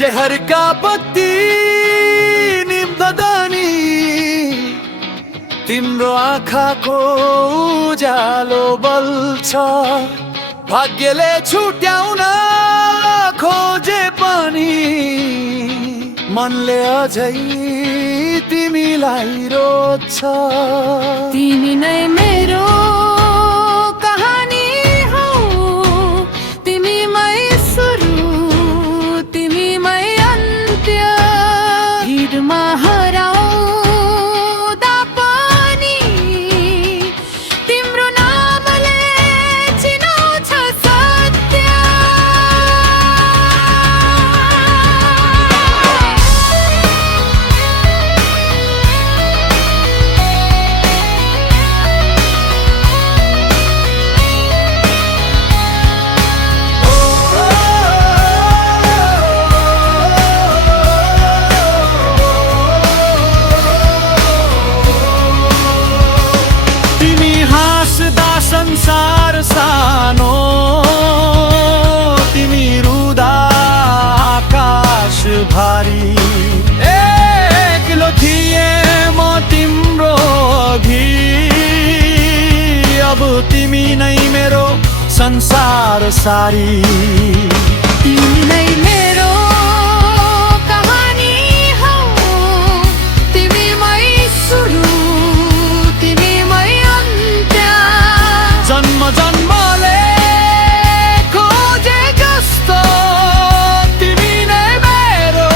शहरका बत्ती निम्दनी तिम्रो आँखाको उज्यालो बल्छ। भाग्यले छुट्याउन खोजे पनि मनले अझै तिमीलाई रोज्छ। तिमी नै मेरो कहानी हौ, तिमीमै सुरु तिमीमै अन्त्य। भिडमा हराउँदा पनि तिम्रो नामले चिनाउँछ सत्य। संसार सानो, तिमी रुदा आकाश भारी। एक्लो थिए म तिम्रो अघि, अब तिमी नै मेरो संसार सारी। तिमी नै मेरो कहानी हौ, तिमीमै सुरु तिमीमै अन्त्य। जन्म जन्मले खोजे जस्तो तिमी नै मेरो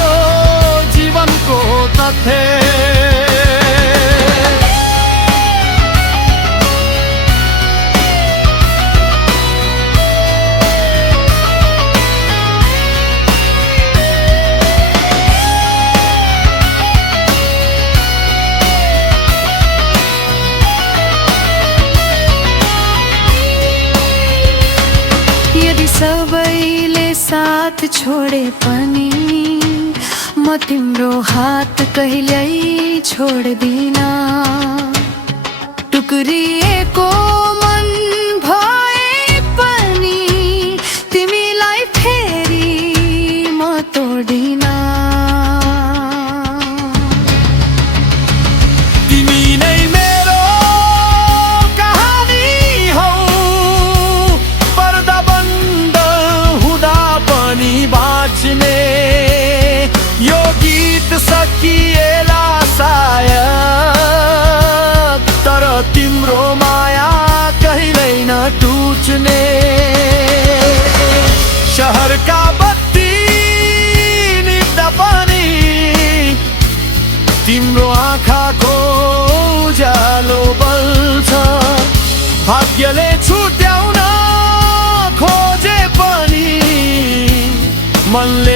जीवनको तथ्य। यदि सबैले साथ छोडे पनि म तिम्रो हात कहिल्यै छोड्दिन। टुक्रिएको मन भए पनि तिमीलाई फेरि म तोड्दिन। तिमी नै मेरो कहानी हौ, पर्दा बन्द हुँदा पनि बाँच्ने। यो गीत सकिएला सायद, तर तिम्रो माया कहिल्यै नटुट्ने। शहरका बत्ती निभ्दा पनि तिम्रो आँखाको उज्यालो बल्छ। भाग्यले छुट्याउन खोजे पनि मनले